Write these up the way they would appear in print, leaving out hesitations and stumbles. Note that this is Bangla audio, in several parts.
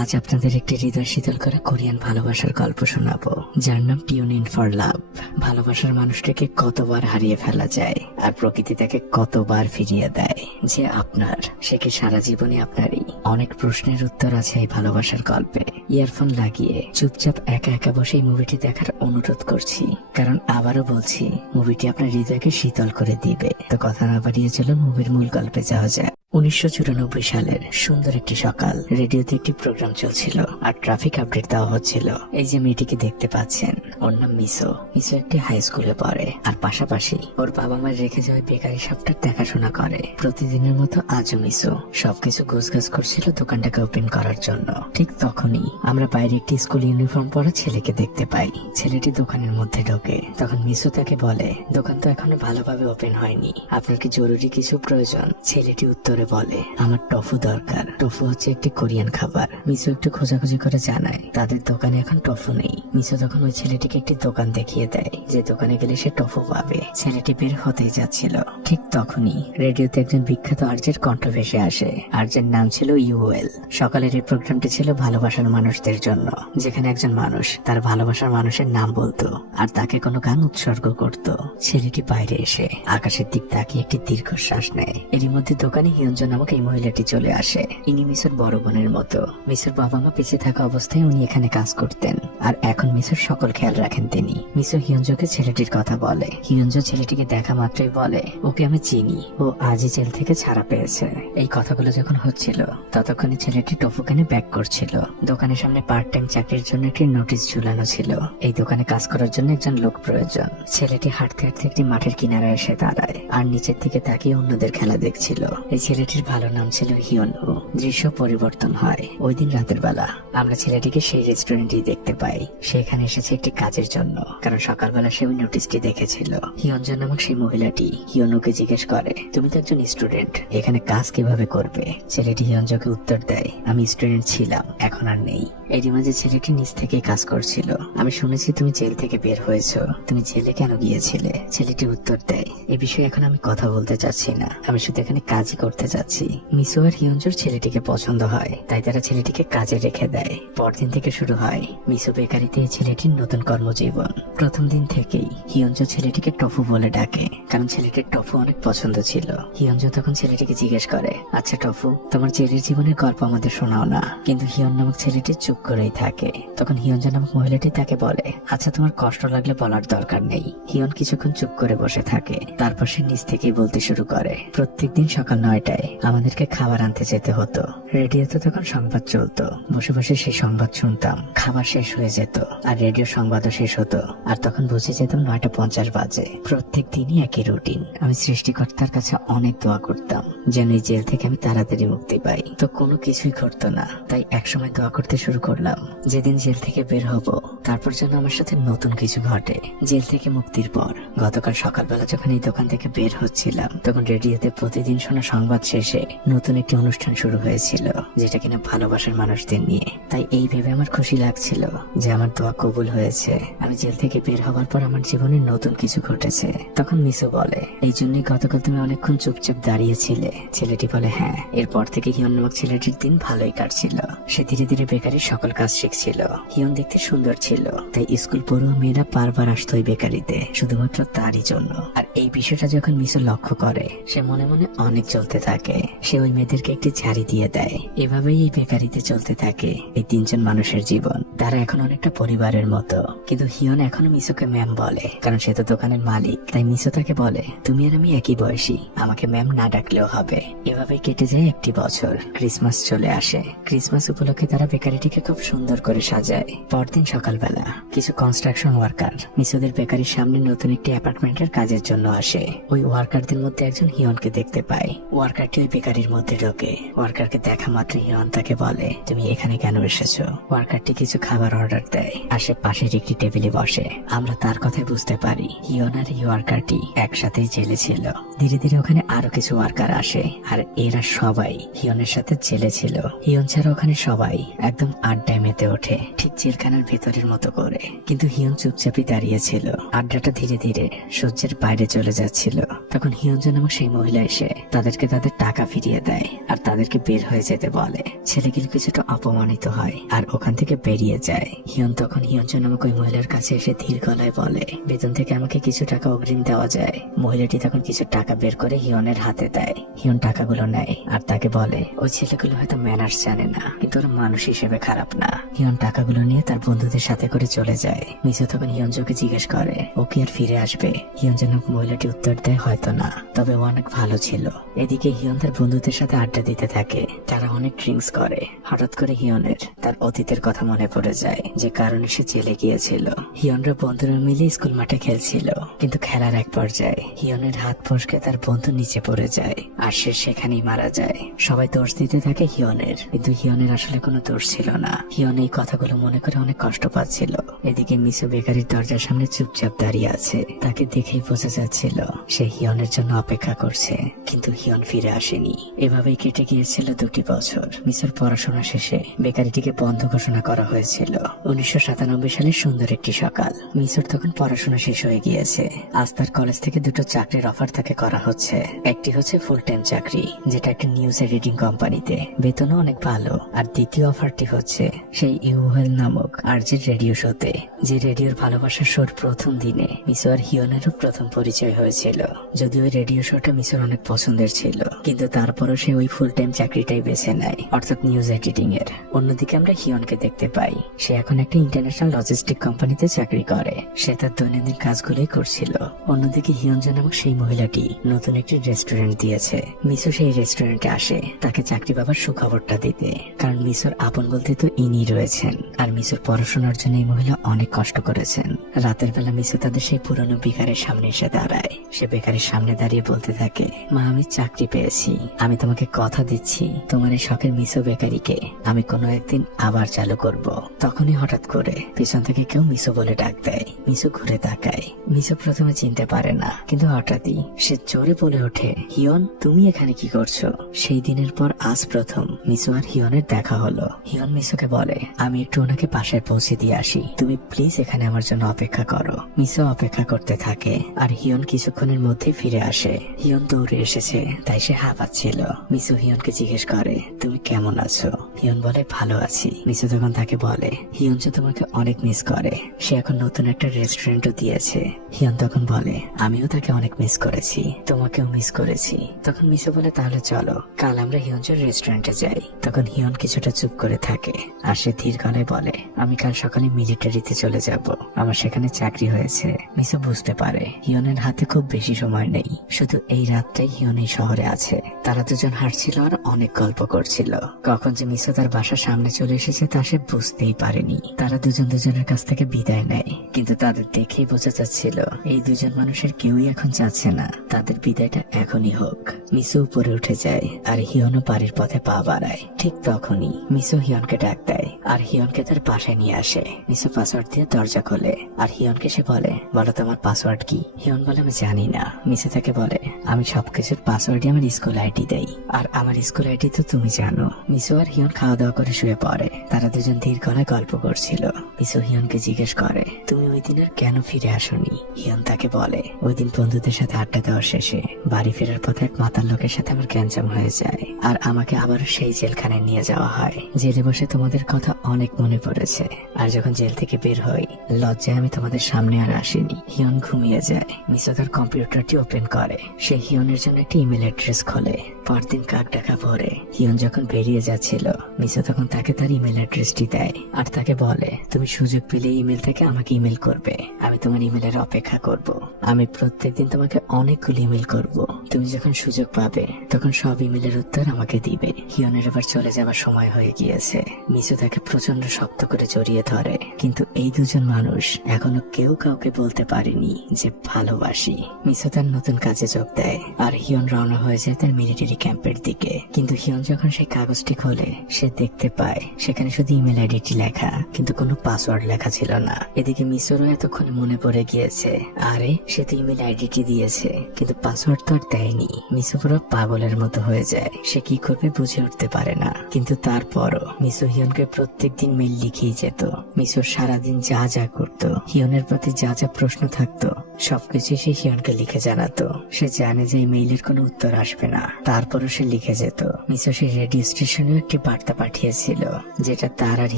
আজ আপনাদের একটি হৃদয় শীতল করা কোরিয়ান ভালোবাসার গল্প শোনাবো, যার নাম টিউন ইন ফর লাভ। ভালোবাসার মানুষটাকে কতবার হারিয়ে ফেলা যায় আর প্রকৃতি তাকে কতবার ফিরিয়ে দেয় যে আপনার, সে কি সারা জীবনে আপনারই? অনেক প্রশ্নের উত্তর আছে এই ভালোবাসার গল্পে। ইয়ারফোন লাগিয়ে চুপচাপ একা একা বসে এই মুভিটি দেখার অনুরোধ করছি, কারণ আবারও বলছি, মুভিটি আপনার হৃদয়কে শীতল করে দিবে। তো কথা না বাড়িয়ে চলুন মুভির মূল গল্পে যাওয়া যায়। 1994 সালের সুন্দর একটি সকাল, রেডিওতে একটি প্রোগ্রাম চলছিল আর ট্রাফিক আপডেট দেওয়া হচ্ছিল। এই যে মেয়েটিকে দেখতে পাচ্ছেন, ওর নাম মিসো। মিসো একটি হাই স্কুলে পড়ে আর পাশাপাশি ওর বাবা মায়ের রেখে যাওয়া বেকারি শপটার দেখাশোনা করে। প্রতিদিনের মতো আজও মিসো সবকিছু গোছগাছ করছিল দোকানটাকে ওপেন করার জন্য। ঠিক তখনই আমরা বাইরে একটি স্কুল ইউনিফর্ম পরা ছেলেকে দেখতে পাই। ছেলেটি দোকানের মধ্যে ঢোকে, তখন মিসো তাকে বলে, দোকান তো এখনো ভালোভাবে ওপেন হয়নি, আপনার কি জরুরি কিছু প্রয়োজন? ছেলেটি উত্তরে বলে, আমার টফু দরকার। টফু হচ্ছে একটি কোরিয়ান খাবার। মিসো একটু খোঁজাখুঁজি করে জানায় তাদের দোকানে এখন টফু নেই। মিসো তখন ওই ছেলেটিকে একটি দোকান দেখিয়ে দেয়, যে দোকানে গেলে সে টফু পাবে। ছেলেটি বের হতেই যাচ্ছিল, ঠিক তখনই রেডিওতে একজন বিখ্যাত আর্যের কণ্ঠ ভেসে আসে। আর্যের নাম ছিল ইউএল। সকালের এই প্রোগ্রামটি ছিল ভালোবাসার মানুষদের জন্য, যেখানে একজন মানুষ তার ভালোবাসার মানুষের নাম বলতো আর তাকে কোনো গান উৎসর্গ করত। ছেলেটি বাইরে এসে আকাশের দিক তাকিয়ে একটি দীর্ঘশ্বাস নেয়। এরই মধ্যে দোকানে হিয়ঞ্জ নামক এই মহিলাটি চলে আসে। ইনি মিসোর বড় বোনের মতো। মিসোর বাবা মা বেঁচে থাকা অবস্থায় উনি এখানে কাজ করতেন আর এখন মিসোর সকল খেয়াল রাখেন তিনি। মিসো হিয়ঞ্জকে ছেলেটির কথা বলে। হিয়ঞ্জ ছেলেটিকে দেখা মাত্রই বলে, ওকে আমি চিনি, ও আজই জেল থেকে ছাড়া পেয়েছে। এই কথাগুলো যখন হচ্ছিল ততক্ষণে ছেলেটি টফু কিনে ব্যাক করছিল। দোকানের সামনে পার্ট টাইম চাকরির জন্য একটি নোটিশ ঝুলানো ছিল। এই দোকানে কাজ করার জন্য একজন লোক প্রয়োজন। ছেলেটি হাঁটতে হাঁটতে একটি মাঠের কিনারে এসে দাঁড়ায় আর নিচের দিকে তাকিয়ে অন্যদের খেলা দেখছিল। এই ছেলেটির ভালো নাম ছিল হিয়নু। দৃশ্য পরিবর্তন হয়। ওই দিন রাতের বেলা আমরা ছেলেটিকে সেই রেস্টুরেন্টেই দেখতে পাই। সেখানে এসেছে একটি কাজের জন্য, কারণ সকালবেলা সে ওই নোটিশটি দেখেছিল। হিয়ঞ্জন নামক সেই মহিলাটি হিয়নুকে জিজ্ঞেস করে, তুমি তো একজন স্টুডেন্ট, এখানে কাজ কিভাবে করবে? ছেলেটি হিয়ঞ্জকে উত্তর দেয়, আমি স্টুডেন্ট ছিলাম, এখন আর নেই। এরই মাঝে ছেলেটি নিজ থেকেই কাজ করছিল। আমি শুনেছি তুমি জেল থেকে বের হয়েছো, তুমি জেলে কেন গিয়েছিলে? ছেলেটি উত্তর দেয়, এ বিষয়ে এখন আমি কথা বলতে চাচ্ছি না, আমি শুধু এখানে কাজই করতে চাচ্ছি। মিসো আর হিয়ঞ্জোর ছেলেটিকে পছন্দ হয়, তাই তারা ছেলেটিকে কাজে রেখে দেয়। পরদিন থেকে শুরু হয় মিসো বেকারিতে এই ছেলেটির নতুন কর্মজীবন। প্রথম দিন থেকেই হিয়ঞ্জো ছেলেটিকে টফু বলে ডাকে, কারণ ছেলেটির টফু অনেক পছন্দ ছিল। হিয়ঞ্জো তখন ছেলেটিকে জিজ্ঞেস করে, আচ্ছা টফু, তোমার জেলের জীবনের গল্প আমাদের শোনাও না। কিন্তু হিয়ন নামক ছেলেটি চুপ করেই থাকে। তখন হিয়ঞ্জো নামক মহিলাটি তাকে বলে, আচ্ছা তোমার কষ্ট লাগলে বলার দরকার নেই। হিয়ন কিছুক্ষণ চুপ করে বসে থাকে, তারপর সে নিজ থেকেই বলতে শুরু করে, প্রত্যেকদিন সকাল 9টায় আমাদেরকে খাবার আনতে যেতে হতো। রেডিওতে তখন সংবাদ চলতো, বসে বসে সেই সংবাদ শুনতাম। খাবার শেষ হয়ে যেত আর রেডিও সংবাদও শেষ হতো, আর তখন বুঝে যেতাম 9:50 বাজে। প্রত্যেক দিনই একই রুটিন। আমি সৃষ্টিকর্তার কাছে অনেক দোয়া করতাম যেন এই জেল থেকে আমি তাড়াতাড়ি মুক্তি পাই। তো কোনো কিছুই ঘটতো না, তাই একসময় দোয়া করতে শুরু করলাম, যেদিন জেল থেকে বের হব তারপর যেন আমার সাথে নতুন কিছু ঘটে। জেল থেকে মুক্তির পর গতকাল সকালবেলা যখন এই দোকান থেকে বের হচ্ছিলাম, তখন রেডিওতে প্রতিদিন শোনা সংবাদ শেষে নতুন একটি অনুষ্ঠান শুরু হয়েছিল, যেটা কিনা ভালোবাসার মানুষদের নিয়ে। তাই এই ভেবে আমার খুশি লাগছিল যে আমার দোয়া কবুল হয়েছে। আমি জেল থেকে বের হওয়ার পর আমার জীবনে নতুন কিছু ঘটেছে। তখন মিসো বলে, এই জন্যই গতকাল তুমি অনেকক্ষণ চুপচাপ দাঁড়িয়েছিলে। ছেলেটি বলে, হ্যাঁ। এরপর থেকে হিয়ন নামক ছেলেটির দিন ভালোই কাটছিল। সে ধীরে ধীরে বেকারির সকল কাজ শিখছিল। হিয়ন দেখতে সুন্দর ছিল, তাই স্কুল পড়ুয়া মেয়েরা বারবার আসতো ওই বেকারিতে শুধুমাত্র তারই জন্য। আর এই বিষয়টা যখন মিসো লক্ষ্য করে, সে মনে মনে অনেক চলতে থাকে। সে ওই মেয়েদেরকে একটি ঝাড়ি দিয়ে দেয়। এভাবেই এই বেকারিতে চলতে থাকে এই 3জন মানুষের জীবন। তারা এখন অনেকটা পরিবারের মতো। কিন্তু হিয়ন এখনো মিসোকে ম্যাম বলে, কারণ সে তো দোকানের মালিক। তাই মিসো তাকে বলে, তুমি আর আমি একই বয়সী, আমাকে ম্যাম না ডাকলেও হবে। এভাবেই কেটে যায় একটি বছর। ক্রিসমাস চলে আসে। ক্রিসমাস উপলক্ষে তারা বেকারিটিকে খুব সুন্দর করে সাজায়। পরদিন সকালবেলা কিছু কনস্ট্রাকশন ওয়ার্কার মিসোদের বেকারির সামনে নতুন একটি অ্যাপার্টমেন্টের কাজের জন্য আসে। ওই ওয়ার্কারদের মধ্যে একজন হিয়নকে দেখতে পায়। ওয়ার্কারটি ওই বেকারির মধ্যে ঢোকে। ওয়ার্কারকে দেখা মাত্র হিয়ন তাকে বলে, তুমি এখানে কেন এসেছো? ওয়ার্কারটি কিছু খাবার অর্ডার দেয় আর সে পাশের একটি টেবিলে বসে। আমরা তার কথায় বুঝতে পারি হিয়ন আর এই ওয়ার্কারটি একসাথেই জেলে ছিল। ধীরে ধীরে ওখানে আরো কিছু ওয়ার্কার আসে আর এরা সবাই হিয়নের সাথে জেলে ছিল। হিয়ন ছাড়া ওখানে সবাই একদম আড্ডায় মেতে ওঠে, ঠিক জেলখানার ভেতরের মতো করে। কিন্তু হিয়ন চুপচাপই দাঁড়িয়েছিল। আড্ডাটা ধীরে ধীরে সহ্যের বাইরে চলে যাচ্ছিল তখন হিয়নজো নামক সেই মহিলা এসে তাদেরকে তাদের টাকা ফিরিয়ে দেয় আর তাদেরকে বের হয়ে যেতে বলে। ছেলেগুলো কিছুটা অপমানিত হয় আর ওখান থেকে বেরিয়ে যায়। হিয়ন তখন হিয়নজো নামক ওই মহিলার কাছে এসে ধীর গলায় বলে, বেতন থেকে আমাকে কিছু টাকা অগ্রিম দেওয়া যায়। মহিলাটি তখন কিছু টাকা বের করে হিয়নের হাতে দেয়। হিয়ন টাকাগুলো নেয় আর তাকে বলে, ওই ছেলেগুলো হয়তো ম্যানার্স জানে না, কিন্তু ওরা মানুষ হিসেবে খারাপ না। হিয়ন টাকাগুলো নিয়ে তার বন্ধুদের সাথে করে চলে যায়। মিসো তখন হিয়নজোকে জিজ্ঞেস করে, ও কি আর ফিরে আসবে? হিয়নজো নামক মহিলাটি উত্তর দেয়, হয়তো না, তবে ও অনেক ভালো ছিল। এদিকে হিয়ন তার বন্ধুদের সাথে আড্ডা দিতে থাকে। তারা অনেক ড্রিঙ্কস করে। হঠাৎ করে হিয়নের তার অতীতের কথা মনে পড়ে যায়, যে কারণে সে জেলে গিয়েছিল। হিয়নরা বন্ধুরা মিলে স্কুল মাঠে খেলছিল, কিন্তু খেলার এক পর্যায়ে হিয়নের হাত ফসকে তার বন্ধু নিচে পড়ে যায় আর সে সেখানেই মারা যায়। সবাই দোষ দিতে থাকে হিয়নের, কিন্তু হিয়নের আসলে কোনো দোষ ছিল না। হিয়ন এই কথাগুলো মনে করে অনেক কষ্ট পাচ্ছিল। এদিকে মিসো বেকারির দরজার সামনে চুপচাপ দাঁড়িয়ে আছে। তাকে দেখেই বোঝা যাচ্ছিল সে হিয়নের জন্য অপেক্ষা করছে, কিন্তু হিয়ন ফিরে আসেনি। এভাবেই কেটে গিয়েছিল 2টি বছর। মিসোর পড়াশোনা শেষে বেকারিটিকে বন্ধ ঘোষণা করা হয়েছিল। 1997 সালের সুন্দর একটি সকাল। মিসোর তখন পড়াশোনা শেষ হয়ে গিয়েছে। আজ তার কলেজ থেকে 2টো চাকরির অফার তাকে করা হচ্ছে। একটি হচ্ছে ফুল টাইম চাকরি, যেটা একটা নিউজ এডিটিং কোম্পানিতে, বেতনও অনেক ভালো। আর দ্বিতীয় অফারটি হচ্ছে সেই ইউহেল নামক আরজের রেডিও শোতে, যে রেডিওর ভালোবাসার শোর প্রথম দিনে মিসো আর হিয়নেরও প্রথম পরিচয় হয়েছিল। যদিও ওই রেডিও শোটা মিসোর অনেক পছন্দের ছিল, কিন্তু তারপরও সে ওই ফুল টাইম চাকরিটাই বেছে নেয়, অর্থাৎ নিউজ এডিটিং এর। অন্যদিকে আমরা হিয়নকে দেখতে পাই, সে এখন একটা ইন্টারন্যাশনাল লজিস্টিক কোম্পানিতে চাকরি করে। সে তার দৈনন্দিন কাজগুলোই করছিল। অন্যদিকে হিয়নজো নামক সেই মহিলাটি নতুন একটি রেস্টুরেন্ট দিয়েছে। মিসো সেই রেস্টুরেন্টে আসে তাকে চাকরি পাবার সুখবরটা দিতে, কারণ মিসোর আপন বলতে তো ইনি রয়েছেন। আর মিসোর পড়াশোনার জন্য এই মহিলা অনেক কষ্ট করেছেন। রাতের বেলা মিসো তাদের সেই পুরনো বেকারের সামনে এসে দাঁড়ায়। সে বেকারের সামনে দাঁড়িয়ে বলতে থাকে, মা, আমি চাকরি পেয়েছি। আমি তোমাকে কথা দিচ্ছি, তোমার এই শখের মিসো বেকারিকে আমি কোনো একদিন আবার চালু করব। তখনই হঠাৎ করে পিছন থেকে কেউ মিসো বলে ডাক দেয়। মিসো ঘুরে তাকায়। মিসো প্রথমে চিনতে পারে না, কিন্তু হঠাৎই সে জোরে বলে ওঠে, হিয়ন, তুমি এখানে কি করছো? সেই দিনের পর আজ প্রথম মিসো আর হিয়নের দেখা হলো। হিয়ন মিসোকে বলে, আমি একটু ওনাকে বাসায় পৌঁছে দিয়ে আসি, তুমি প্লিজ এখানে আমার জন্য অপেক্ষা করো। মিসো অপেক্ষা করতে থাকে আর হিয়ন কিছুক্ষণের মধ্যে ফিরে আসে। হিয়ন দৌড়ে এসেছে, তাই সে হাঁপাচ্ছিল। মিসো হিয়নকে জিজ্ঞেস করে, তুমি কেমন আছো? হিয়ন বলে, ভালো আছি। মিসো তখন তাকে বলে, হিয়ন যে তোমাকে অনেক মিস করে, সে এখন নতুন একটা রেস্টুরেন্টও দিয়েছে। হিয়ন তখন বলে, আমিও তাকে অনেক মিস করেছি, তোমাকেও মিস করেছি। তখন মিসো বলে, তাহলে চলো কাল আমরা হিয়নজোর রেস্টুরেন্টে যাই। তখন হিয়ন কিছুটা চুপ করে থাকে আর সে ধীর গলায় বলে, আমি কাল সকালে মিলিটারিতে চলে যাব, আমার সেখানে চাকরি হয়েছে। মিসো বুঝতে পারে হিয়নের হাতে খুব বেশি সময় নেই, শুধু এই রাতটাই হিয়ন এই শহরে আছে। তারা দুজন হাঁটছিল আর অনেক গল্প করছিল। কখন যে মিসো তার বাসার সামনে চলে এসেছে তা সে বুঝতেই পারেনি। তারা দুজন দুজনের কাছ থেকে বিদায় নেয়, কিন্তু তাদের দেখেই বোঝা যাচ্ছিল এই দুজন মানুষের কেউই এখন চাচ্ছে না তাদের বিদায়টা এখনই হোক। মিসো উপরে উঠে যায় আর হিয়নও বাড়ির পথে পা বাড়ায়। ঠিক তখনই মিসো হিয়নকে ডাক দেয় আর হিয়নকে তার পাশে নিয়ে আসে। মিসো পাসওয়ার্ড দিয়ে দরজা খোলে আর হিয়নকে সে বলে, বলো তোমার পাসওয়ার্ড কি? হিয়ন বলে, আমি জানি না। মিসো তাকে বলে, আমি সবকিছুর পাসওয়ার্ডই আমার স্কুল আইডি দেই, আর আমার স্কুল আইডি তো তুমি জানো। মিসো আর হিয়ন খাওয়া দাওয়া করে শুয়ে পড়ে। তারা দুজন ধীর গলায় গল্প করছিল। মিসো হিয়নকে জিজ্ঞেস করে, তুমি ওই দিন আর কেন ফিরে আসোনি? হিয়ন তাকে বলে, ওই দিন বন্ধুদের সাথে আড্ডা দেওয়ার শেষে বাড়ি ফেরার পথে এক মাতাল লোকের সাথে আমার গ্যাঞ্জাম হয়ে যায় আর আমাকে আবার সেই জেলখানায় নিয়ে যাওয়া হয়। জেলে বসে তোমাদের কথা অনেক মনে পড়েছে, আর যখন জেল থেকে বের হই লজ্জায় আমি তোমাদের সামনে আর আসিনি। হিয়ন ঘুমিয়ে যায়। মিসো তার কম্পিউটারটি ওপেন করে। সে হিয়নের জন্য একটি ইমেল অ্যাড্রেস খোলে। পরদিন কাক ডাকা ভোরে হিয়ন যখন বেরিয়ে যাচ্ছিল, মিসো তখন তাকে তার ইমেল অ্যাড্রেসটি দেয় আর তাকে বলে, তুমি সুযোগ পেলে ইমেল থেকে আমাকে ইমেল করবে, আমি তোমার ইমেলের অপেক্ষা করব। আমি প্রত্যেকদিন তোমাকে অনেকগুলো ইমেল করব। তুমি যখন সুযোগ পাবে তখন সব ইমেলের উত্তর আমাকে দিবে। হিয়নের এবার চলে যাবার সময় হয়ে গিয়েছে। মিসো তাকে প্রচন্ড শক্ত করে জড়িয়ে ধরে, কিন্তু এই দুজন মানুষ এখনো কেউ কাউকে বলতে পারেনি যে ভালোবাসি। মিসো তার নতুন কাজে যোগ দেয় আর হিয়ন রওনা হয়ে যায় তার মিলিটারি ক্যাম্পের দিকে। কিন্তু হিয়ন যখন সেই কাগজটি খোলে সে দেখতে পায় সেখানে শুধু ইমেল আইডিটি লেখা, কিন্তু কোনো পাসওয়ার্ড লেখা ছিল না। এদিকে মিসোরও এতক্ষণে মনে পড়ে গিয়েছে, আরে সে তো ইমেল আইডিটি দিয়েছে কিন্তু পাসওয়ার্ড তো আর দেয়নি। মিসো পুরো পাগলের মতো হয়ে যায়। সে কি করবে বুঝে উঠতে পারে না, কিন্তু তারপরও মিসো হিয়নকে প্রত্যেকদিন মেল লিখেই যেত। মিসোর সারাদিন যা যা করতো, হিয়নের প্রতি যা যা প্রশ্ন থাকতো সবকিছু সে হিয়নকে লিখে জানাতো। সে জানে যে ইমেইলের কোনো উত্তর আসবে না, তারপরও সে লিখে যেত। মিসো সেই রেডিও স্টেশনেও একটি বার্তা পাঠিয়েছিল, যেটা তার আর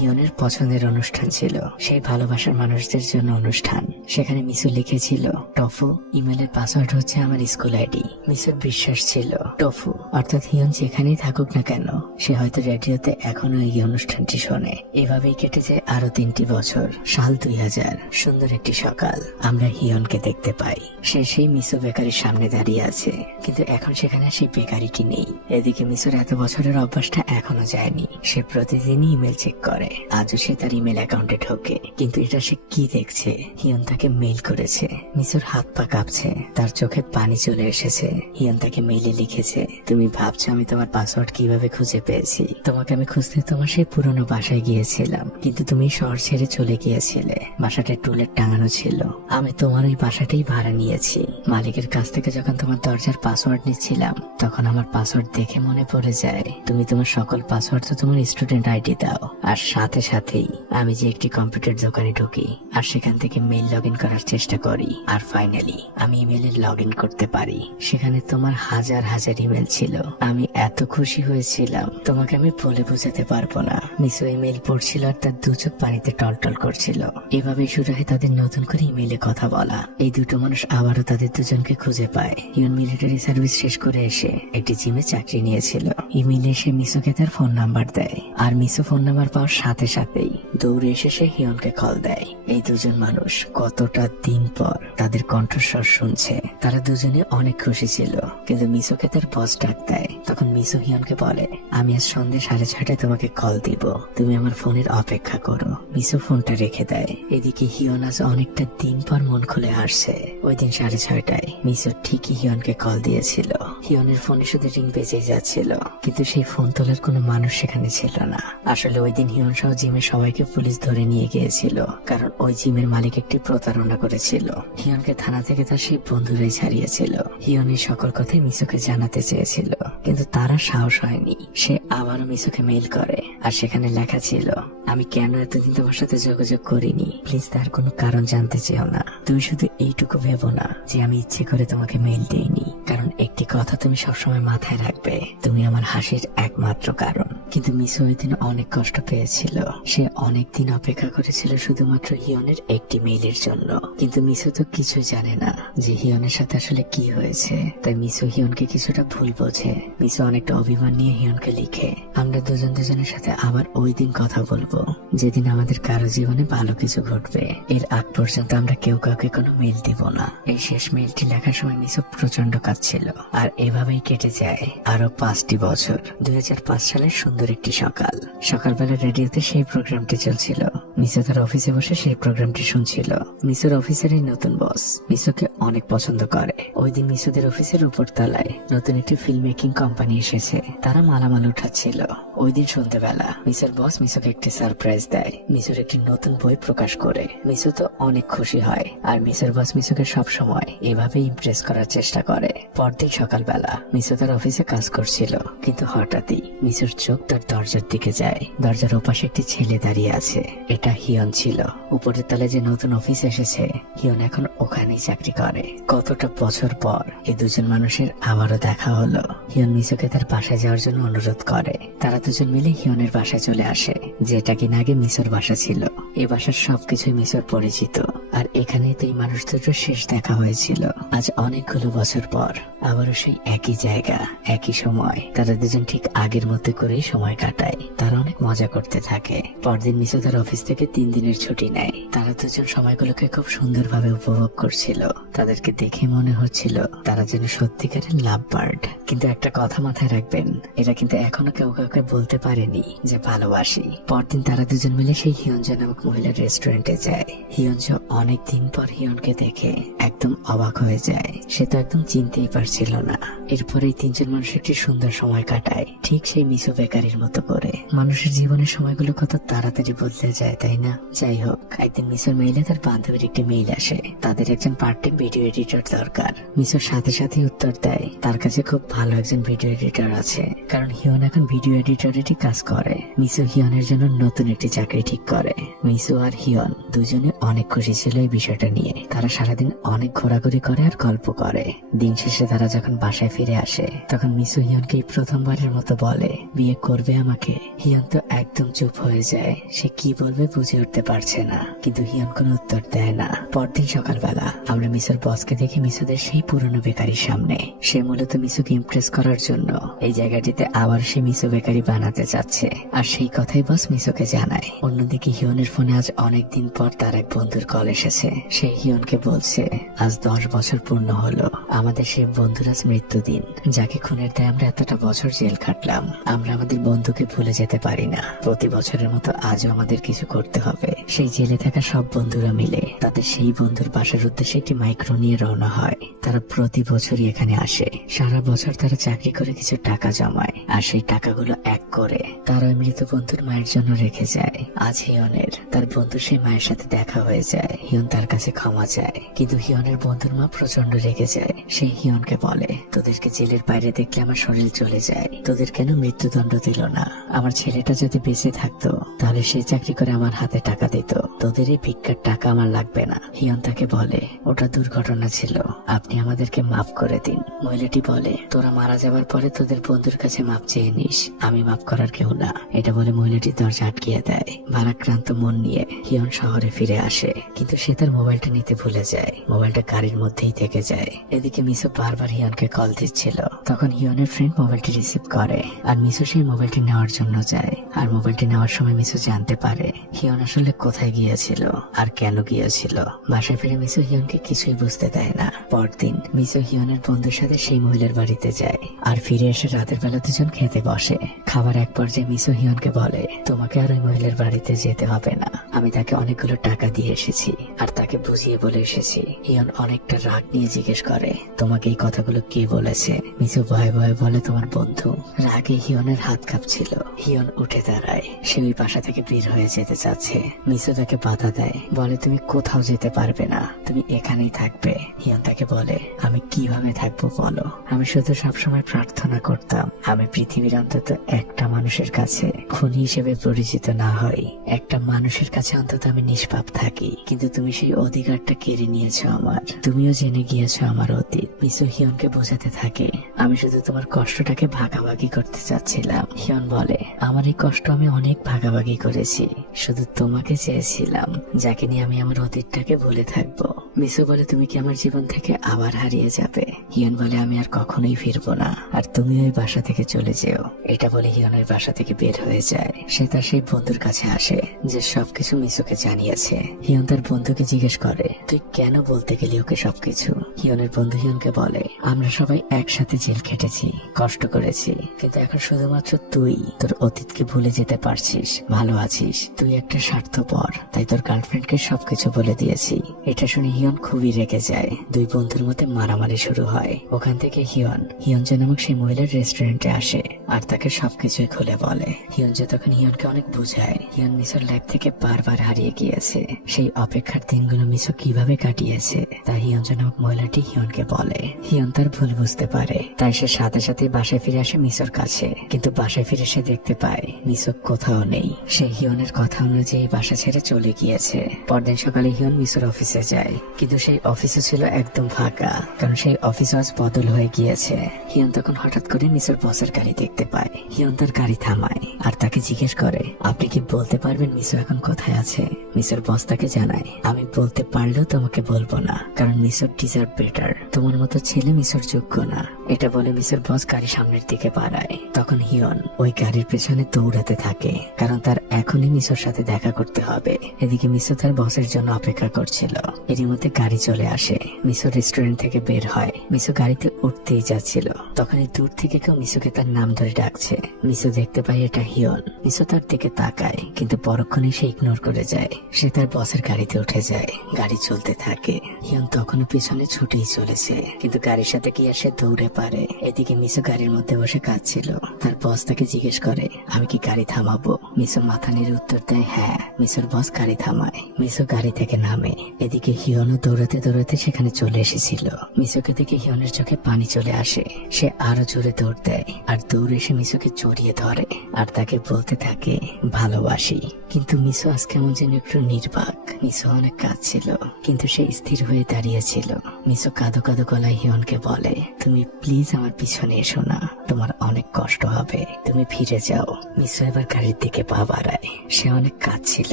হিয়নের পছন্দের অনুষ্ঠান ছিল, সেই ভালোবাসার মানুষদের জন্য অনুষ্ঠান। সেখানে মিসো লিখেছিল, টফু, ইমেলের পাসওয়ার্ড হচ্ছে আমার স্কুল আইডি। মিসোর বিশ্বাস ছিল টফু অর্থাৎ হিয়ন যেখানেই থাকুক না কেন, সে হয়তো রেডিওতে এখনো এই অনুষ্ঠানটি শোনে। এভাবেই কেটে যায় আরো 3টি বছর। সাল 2000। সুন্দর একটি সকাল, আমরা হিয়নকে দেখতে পাই। সে সেই মিসো বেকারির সামনে দাঁড়িয়ে আছে, কিন্তু এখন সেখানে সেই বেকারিটি নেই। এদিকে মিসোর এত বছরের অভ্যাসটা এখনো যায়নি। সে প্রতিদিনই ইমেল চেক করে। আজও সে তার ইমেল অ্যাকাউন্টে ঢোকে, কিন্তু এটা সে কি দেখছে? হিয়ন তাকে মেইল করেছে। মিসোর হাত পা কাঁপছে, তার চোখে পানি চলে এসেছে। হিয়ন তাকে মেইলে লিখেছে, তুমি ভাবছো আমি তোমার পাসওয়ার্ড কিভাবে খুঁজে পেয়েছি? তোমাকে আমি খুঁজতে তোমার সেই পুরনো বাসায় গিয়েছিলাম, কিন্তু তুমি শহর ছেড়ে চলে গিয়েছিলে। বাসাটা টুলেট টাঙানো ছিল। আমি তোমার ওই বাসাটাই ভাড়া নিয়েছি। মালিকের কাছ থেকে যখন তোমার দরজার পাসওয়ার্ড নিচ্ছিলাম, তখন আমার পাসওয়ার্ড দেখে মনে পড়ে যায় তুমি তোমার সকল পাসওয়ার্ড তো তোমার স্টুডেন্ট আইডি দাও। আর সাথে সাথেই আমি যে একটি কম্পিউটার দোকানে ঢুকি আর সেখান থেকে মেইল লগ ইন করার চেষ্টা করি, আর ফাইনালি আমি ইমেলে লগ ইন করতে পারি। সেখানে তোমার হাজার হাজার ইমেল ছিল। আমি এত খুশি হয়েছিলাম তোমাকে আমি বলে বোঝাতে পারবো না। মিসো ইমেল পড়ছিল আর তার দু চোখ পানিতে টলটল করছিল। এভাবেই শুরু হয় তাদের নতুন করে ইমেলে কথা বলা। এই দুটো মানুষ আবারও তাদের দুজনকে খুঁজে পায়। হিয়ন মিলিটারি সার্ভিস শেষ করে এসে একটি জিমে চাকরি নিয়েছিল। ইমেলে এসে মিসোকে তার ফোন নাম্বার দেয়, আর মিসো ফোন নাম্বার পাওয়ার সাথে সাথেই দৌড়ে এসে সে হিয়নকে কল দেয়। এই দুজন মানুষ কতটা দিন পর তাদের কণ্ঠস্বর শুনছে। তারা দুজনে অনেক খুশি ছিল, কিন্তু মিসোকে তার বস ডাক দেয়। তখন মিসো হিয়নকে বলে, আমি আজ সন্ধ্যে 6:30টায় তোমাকে কল দিব, তুমি আমার ফোনের অপেক্ষা করো। মিসো ফোনটা রেখে দেয়। এদিকে হিয়ন আজ অনেকটা দিন পর মন খুলে হাসছে। ওই দিন 6:30টায় মিসো ঠিকই হিয়নকে কল দিয়েছিল। হিয়নের ফোনে শুধু রিং বেজে যাচ্ছিল, কিন্তু সেই ফোন তোলার কোনো মানুষ সেখানে ছিল না। আসলে ওই দিন হিয়ন সহ জিমে সবাইকে পুলিশ ধরে নিয়ে গিয়েছিল, কারণ ওই জিমের মালিক একটি প্রতারণা করেছিল। হিয়নকে থানা থেকে তার সেই বন্ধুরাই ছাড়িয়েছিল। হিয়ন এই সকল কথাই মিসোকে জানাতে চেয়েছিল, কিন্তু তারা সাহস হয়নি। সে আবারও মিসোকে মেইল করে, আর সেখানে লেখা ছিল, আমি কেন এতদিন তোমার সাথে যোগাযোগ করিনি, প্লিজ তার কোনো কারণ জানতে চেও না। তুমি শুধু এইটুকু ভেবো না যে আমি ইচ্ছে করে তোমাকে মেইল দেইনি, কারণ একটি কথা তুমি সবসময় মাথায় রাখবে, তুমি আমার হাসির একমাত্র কারণ। কিন্তু মিসো ওই দিন অনেক কষ্ট পেয়েছিল। সে অনেক দিন অপেক্ষা করেছিল শুধুমাত্র হিয়নের একটি মেইলের জন্য, কিন্তু মিসো তো কিছুই জানে না যে হিয়নের সাথে আসলে কি হয়েছে। তাই মিসো হিয়নকে কিছুটা ভুল বোঝে। মিসো অনেকটা অভিমান নিয়ে হিয়নকে লিখে, আমরা দুজন দুজনের সাথে আবার ওই দিন কথা বলবো, যেদিন আমাদের কারো জীবনে ভালো কিছু ঘটবে। এর আগ পর্যন্ত আমরা কেউ কাউকে কোনো মেইল দিব না। এই শেষ মেইলটি লেখার সময় মিসো প্রচন্ড কাঁদছিল। আর এভাবেই কেটে যায় আরো 5টি বছর। 2005 সালের সুন্দর একটি সকাল। সকালবেলা রেডিওতে সেই প্রোগ্রামটি চলছিল। মিসো তার অফিসে বসে সেই প্রোগ্রামটি শুনছিল। মিসোর অফিসের এই নতুন বস মিসোকে অনেক পছন্দ করে। ওই দিন মিসোদের অফিসের উপর তলায় নতুন একটি ফিল্ম মেকিং কোম্পানি এসেছে। তারা মালামাল উঠাচ্ছিল। ওই দিন সন্ধ্যেবেলা মিসোর বস মিসোকে একটি সারপ্রাইজ দেয়। মিসোর একটি নতুন বই প্রকাশ করে। মিসো তো অনেক খুশি হয়, আর মিসোর বস মিসোকে সবসময় এভাবে ইমপ্রেস করার চেষ্টা করে। পরদিন সকালবেলা মিসো তার অফিসে কাজ করছিল, কিন্তু হঠাৎই মিসোর চোখ তার দরজার দিকে যায়। দরজার ওপাশে একটি ছেলে দাঁড়িয়ে আছে। এটা হিয়ন ছিল। উপরের তলায় যে নতুন অফিস এসেছে, হিয়ন এখন ওখানেই চাকরি করে। কতটা বছর পর এই দুজন মানুষের আবারও দেখা হলো। হিয়ন মিসোকে তার বাসায় যাওয়ার জন্য অনুরোধ করে। তারা দুজন মিলে হিয়নের বাসায় চলে আসে, যেটা কিনা আগে মিসোর বাসা ছিল। এই বাসার সবকিছুই মিসোর পরিচিত, আর এখানেই তো এই মানুষ দুটোর শেষ দেখা হয়েছিল। আজ অনেকগুলো বছর পর আবারও সেই একই জায়গা, একই সময়। তারা দুজন ঠিক আগের মধ্যে করেই সময় কাটায়। তারা অনেক মজা করতে থাকে। পরদিন মিসো তার অফিস থেকে 3 দিনের ছুটি নেয়। তারা দুজন সময়গুলোকে খুব সুন্দরভাবে উপভোগ করছিল। তাদেরকে দেখে মনে হচ্ছিল তারা যেন সত্যিকারের লাভ বার্ড। কিন্তু একটা কথা মাথায় রাখবেন, এরা কিন্তু এখনো কেউ কাউকে বলতে পারেনি যে ভালোবাসি। পরদিন তারা দুজন মিলে সেই হিয়নজো নামক মহিলার রেস্টুরেন্টে যায়। হিয়নজো অনেক দিন পর হিয়নকে দেখে একদম অবাক হয়ে যায়। সে তো একদম চিনতেই পারছিল না। এরপর এই 3 জন মানুষ একটি সুন্দর সময় কাটায়, ঠিক সেই মিসো বেকারির মতো করে। মানুষের জীবনের সময়গুলো কত তাড়াতাড়ি বদলে যায়, তাই না? যাই হোক, একদিন মিসোর মেইলে তার বান্ধবীর একটি মেইল আসে। তাদের একজন পার্ট টাইম ভিডিও এডিটর দরকার। মিসোর সাথে সাথে উত্তর দেয় তার কাছে খুব ভালো একজন ভিডিও এডিটর আছে, কারণ হিয়ন এখন ভিডিও এডিটর সিকিউরিটি কাজ করে। মিসু হিয়নের জন্য নতুন একটি চাকরি ঠিক করে। মিসু আর হিয়ন দুজনে অনেক খুশি ছিল এই বিষয়টা নিয়ে। তারা সারাদিন অনেক ঘোরাঘুরি করে আর গল্প করে। দিন শেষে তারা যখন বাসায় ফিরে আসে তখন মিসু হিয়নকে প্রথমবারের মতো বলে, বিয়ে করবে আমাকে? হিয়ন তো একদম চুপ হয়ে যায়। সে কি বলবে বুঝে উঠতে পারছে না, কিন্তু হিয়ন কোনো উত্তর দেয় না। পরদিন সকালবেলা আমরা মিসুর বসকে দেখি মিসুদের সেই পুরনো বেকারির সামনে। সে মূলত মিসুকে ইমপ্রেস করার জন্য এই জায়গাটিতে আবার সে মিসু বেকারি বানাতে চাচ্ছে, আর সেই কথাই বস মিসুকে জানায়। অন্যদিকে হিয়নের ফোনে আজ অনেকদিন পর তার এক বন্ধুর কল এসেছে। সে হিয়নকে বলছে, আজ 10 বছর পূর্ণ হলো আমাদের সেই বন্ধুর আজ মৃত্যুদিন, যাকে খুনের দায়ে আমরা এতটা বছর জেল খাটলাম। আমরা আমাদের বন্ধুকে ভুলে যেতে পারি না। প্রতি বছরের মতো আজও আমাদের কিছু করতে হবে। সেই জেলে থাকা সব বন্ধুরা মিলে তাদের সেই বন্ধুর বাসার উদ্দেশ্যে একটি মাইক্রো নিয়ে রওনা হয়। তারা প্রতি বছরই এখানে আসে। সারা বছর তারা চাকরি করে কিছু টাকা জমায়, আর সেই টাকাগুলো এক করে তারা ওই মৃত বন্ধুর মায়ের জন্য রেখে যায়। আজ হিয়নের তার বন্ধুর সেই মায়ের সাথে দেখা হয়ে যায়। হিয়ন তার কাছে ক্ষমা চায়, কিন্তু হিয়নের বন্ধুর মা প্রচন্ড রেগে যায়। সেই হিয়নকে বলে, তোদেরকে জেলের বাইরে দেখলে আমার শরীর চলে যায়। তোদের কেন মৃত্যুদণ্ড দিল না? আমার ছেলেটা যদি বেঁচে থাকতো তাহলে সে চাকরি করে আমার হাতে টাকা দিত। তোদের এই ভিক্ষার টাকা আমার লাগবে না। হিয়ন তাকে বলে, ওটা দুর্ঘটনা ছিল, আপনি আমাদেরকে মাফ করে দিন। মহিলাটি বলে, তোরা মারা যাবার পরে তোদের বন্ধুর কাছে মাপ চেয়ে নিস, আমি মাফ করার কেউ না। এটা বলে মহিলাটি দরজা আটকিয়ে দেয়। ভারাক্রান্ত মন নিয়ে হিয়ন শহরে ফিরে আসে, কিন্তু সে তার মোবাইলটা নিতে ভুলে যায়। মোবাইলটা গাড়ির মধ্যেই থেকে যায়। এদিকে মিসু বারবার হিয়নকে কল দিচ্ছিল। তখন হিয়নের ফ্রেন্ড মোবাইলটি রিসিভ করে, আর মিসু সেই মোবাইলটি নেওয়ার জন্য যায়। আর মোবাইলটি নেওয়ার সময় মিসু জানতে পারে হিয়ন আসলে কোথায় গিয়েছিল আর কেন গিয়েছিল। বাসায় ফিরে মিসু হিয়নকে কিছুই বুঝতে দেয় না। পরদিন মিসু হিয়নের বন্ধুর সাথে সেই মহিলার বাড়িতে যায়, আর ফিরে এসে রাতের বেলা দুজন খেতে বসে। খাবার এক পর্যায়ে মিসু হিয়নকে বলে, তোমাকে আর ওই মহিলার বাড়িতে যেতে হবে না, আমি তাকে অনেকগুলো টাকা দিয়ে এসেছি আর তাকে বুঝিয়ে বলে এসেছি। হিয়ন অনেকটা রাগ নিয়ে জিজ্ঞেস করে, তোমাকে এই কথাগুলো কে বলেছে? মিসু ভয়ে ভয়ে বলে, তোমার বন্ধু। রাগে হিয়নের হাত কাঁপছিল। হিয়ন উঠে দাঁড়ায়। সে ওই বাসা থেকে বের হয়ে যেতে চাচ্ছে। মিসু তাকে বাধা দেয়, বলে, তুমি কোথাও যেতে পারবে না, তুমি এখানেই থাকবে। হিয়ন তাকে বলে, আমি কিভাবে থাকবো বলো? আমি শুধু সবসময় প্রার্থনা করতাম আমি পৃথিবীর অন্তত একটা মানুষের কাছে খুনি হিসেবে পরিচিত না হই, একটা মানুষের কাছে অন্তত আমি নিষ্পাপ থাকি। কিন্তু তুমি সেই অধিকারটা কেড়ে নিয়েছো আমার। তুমিও জেনে গিয়েছো আমার অতীত। মিসু হিয়নকে বোঝাতে থাকে, আমি শুধু তোমার কষ্টটাকে ভাগাভাগি করতে চাচ্ছিলাম। হিয়ন বলে, আমার এই কষ্ট আমি অনেক ভাগাভাগি করেছি, শুধু তোমাকে চেয়েছিলাম যাকে নিয়ে আমি আমার অতীতটাকে ভুলে থাকবো। মিসু বলে, তুমি কি আমার জীবন থেকে আবার হারিয়ে যাবে? হিয়ন বলে, আমি আর কখনোই ফিরবো না, আর তুমি ওই বাসা থেকে চলে যেও। এটা বলে হিয়নের বাসা থেকে বের হয়ে যায়। সে তার সেই বন্ধুর কাছে আসে যে সবকিছু মিসুকে জানিয়েছে। হিয়ন তার বন্ধুকে জিজ্ঞেস করে, তুই কেন বলতে গেলি ওকে সবকিছু? হিয়নের বন্ধু হিয়নকে বলে, আমরা সবাই একসাথে জেল খেটেছি, কষ্ট করেছি, কিন্তু এখন শুধুমাত্র তুই তোর অতীতকে ভুলে যেতে পারছিস, ভালো আছিস। তুই একটা স্বার্থপর, তাই তোর গার্লফ্রেন্ডকে সবকিছু বলে দিয়েছি। এটা শুনে হিয়ন খুবই রেগে যায়। দুই বন্ধুর মধ্যে মারামারি শুরু হয়। ওখান থেকে হিয়ন যে নামক সেই মহিলার রেস্টুরেন্টে আসে আর তাকে সবকিছুই খুলে বলে। হিয়ন যে তখন হিয়নকে অনেক বুঝায় হিয়ন মিসুর লাইফ থেকে বারবার হারিয়ে গিয়েছে। সেই অপেক্ষার দিনগুলো মিসু কিভাবে কাটিয়েছে তা হিয়ন যে নামক মহিলাটি হিয়নকে বলে। হিয়ন তার ভুল বুঝতে পারে, তাই সে সাথে সাথে বাসায় ফিরে আসে মিসুর কাছে। কিন্তু বাসায় ফিরে সে দেখতে পায় মিসু কোথাও নেই। সে হিয়নের কথা অনুযায়ী বাসা ছেড়ে চলে গিয়েছে। পরদিন সকালে হিয়ন মিসুর অফিসে যায়, কিন্তু সেই অফিসে ছিল একদম ফাঁকা, কারণ সেই অফিস আজ বদল হয়ে গিয়েছে। হিয়ন তখন হঠাৎ করে মিসুর বসের গাড়ি দেখতে পায়। হিয়ন তার গাড়ি থামায় আর তাকে জিজ্ঞেস করে, আপনি কি বলতে পারবেন মিসু এখন কোথায় আছে? মিসুর বস তাকে জানায়, আমি বলতে পারলেও তোমাকে বলবো না, কারণ মিসুর ডিজার্ভ বেটার, তোমার মতো ছেলে মিসুর যোগ্য না। এটা বলে মিসুর বস গাড়ি সামনের দিকে বাড়ায়। তখন হিয়ন ওই গাড়ির পেছনে দৌড়াতে থাকে, কারণ তার এখনই মিসুর সাথে দেখা করতে হবে। এদিকে মিসু তার বসের জন্য অপেক্ষা করছিল। এরই মধ্যে গাড়ি চলে আসে। মিসু রেস্টুরেন্ট থেকে বের হয়। মিসু গাড়িতে উঠতেই যাচ্ছিল, তখনই দূর থেকে কেউ মিসুকে তার নাম ধরে ডাকছে। মিসু দেখতে পায় এটা হিয়ন। মিসু তার দিকে তাকায়, কিন্তু পরক্ষণেই সে ইগনোর করে যায়। সে তার বসের গাড়িতে উঠে যায়। গাড়ি চলতে থাকে। হিয়ন তখনও পিছনে ছুটেই চলেছে, কিন্তু গাড়ির সাথে কি আর সে দৌড়ে পারে? এদিকে মিসু গাড়ির মধ্যে বসে কাঁদছিল। তার বস তাকে জিজ্ঞেস করে, আমি কি গাড়ি থামাবো? মিসু মাথা নেড়ে উত্তর দেয়, হ্যাঁ। মিসুর বস গাড়ি থামায়। মিসু গাড়ি থেকে নামে। এদিকে হিয়নও দৌড়াতে দৌড়াতে সেখানে চলে এসেছিল। মিসুকে দেখে হিয়নের চোখে পানি চলে আসে। সে আরো জোরে দৌড় দেয় আর দৌড়ে এসে মিসুকে জড়িয়ে জড়িয়ে ধরে আর তাকে বলতে থাকে ভালোবাসি। কিন্তু মিসো আজ কেমন যেন একটু নির্বাক। মিসো অনেক কাঁদছিল, কিন্তু সে স্থির হয়ে দাঁড়িয়েছিল। মিসো কাঁদো কাঁদো গলায় হিয়নকে বলে, তুমি প্লিজ আমার পিছনে এসো না, তোমার অনেক কষ্ট হবে, তুমি ফিরে যাও। মিসো এবার গাড়ির দিকে পা বাড়ায়। সে অনেক কাঁদছিল।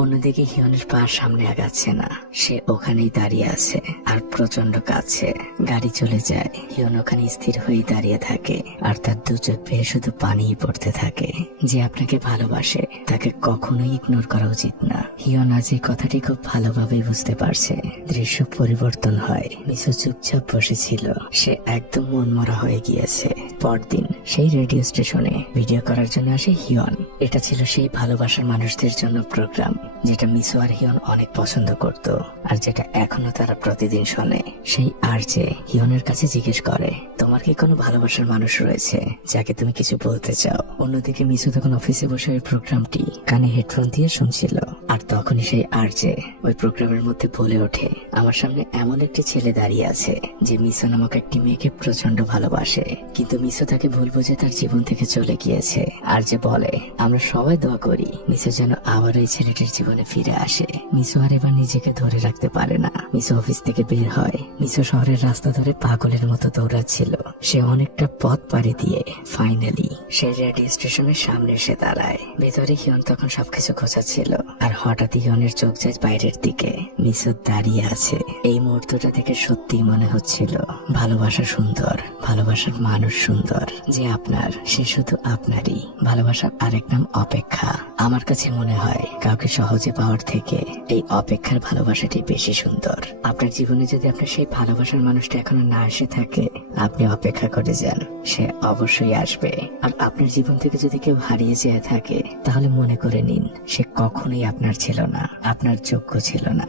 অন্যদিকে হিয়নের পা সামনে আগাচ্ছে না, সে ওখানেই দাঁড়িয়ে আছে আর প্রচন্ড কাঁদছে। গাড়ি চলে যায়, হিয়ন ওখানে স্থির হয়ে দাঁড়িয়ে থাকে আর তার দু চোখ বেয়ে শুধু পানিই পড়তে থাকে। যে আপনাকে ভালোবাসে তাকে কখনোই ইগনোর করা উচিত না। হিয়ন আজ এই কথাটি খুব ভালোভাবেই বুঝতে পারছে। দৃশ্য পরিবর্তন হয়। মিসো চুপচাপ বসেছিল, সে একদম মনমরা হয়ে গিয়েছে। পরদিন সেই রেডিও স্টেশনে ভিডিও করার জন্য আসে হিয়ন। এটা ছিল সেই ভালোবাসার মানুষদের জন্য প্রোগ্রাম যেটা মিসো আর হিয়ন অনেক পছন্দ করত আর যেটা এখনো তারা প্রতিদিন শোনে। সেই আরজে হিয়নের কাছে জিজ্ঞেস করে, তোমার কি কোনো ভালোবাসার মানুষ রয়েছে যাকে তুমি কিছু বলতে চাও? অন্যদিকে মিসো তখন অফিসে বসে ওই প্রোগ্রামটি কানে হেডফোন দিয়ে শুনছিল। আর তখনই সেই আরজে ওই প্রোগ্রামের মধ্যে বলে ওঠে, আমার সামনে এমন একটি ছেলে দাঁড়িয়ে আছে যে মিসো নামক একটি মেয়েকে প্রচন্ড ভালোবাসে, কিন্তু মিসো তাকে ভুল বুঝে তার জীবন থেকে চলে গিয়েছে। আর যে বলে, আমরা সবাই দোয়া করি মিসো যেন আবার এই ছেলেটির জীবনে ফিরে আসে। মিসো আর এবার নিজেকে ধরে রাখতে পারে না। মিসো অফিস থেকে বের হয়। মিসো শহরের রাস্তা ধরে পাগলের মতো দৌড়াচ্ছিল। সে অনেকটা পথ পাড়ি দিয়ে ফাইনালি সে রেডিও স্টেশনের সামনে এসে দাঁড়ায়। ভেতরে হিয়ন তখন সবকিছু গোছাচ্ছিল আর হঠাৎ হিয়নের চোখ যায় বাইরের দিকে। মিসো দাঁড়িয়ে আছে। এই মুহূর্তটা দেখে সত্যি মনে হচ্ছিল ভালোবাসা সুন্দর, ভালোবাসার মানুষ সুন্দর। যে আপনার, সে শুধু আপনারই। ভালোবাসার আরেক নাম অপেক্ষা। আমার কাছে মনে হয় কাউকে সহজে পাওয়ার থেকে এই অপেক্ষার ভালোবাসাটি বেশি সুন্দর। আপনার জীবনে যদি আপনার সেই ভালোবাসার মানুষটা এখনো না এসে থাকে, আপনি অপেক্ষা করে যান, সে অবশ্যই আসবে। আর আপনার জীবন থেকে যদি কেউ হারিয়ে যেয়ে থাকে, তাহলে মনে করে নিন সে কখনোই আপনার ছিল না, আপনার যোগ্য ছিল না।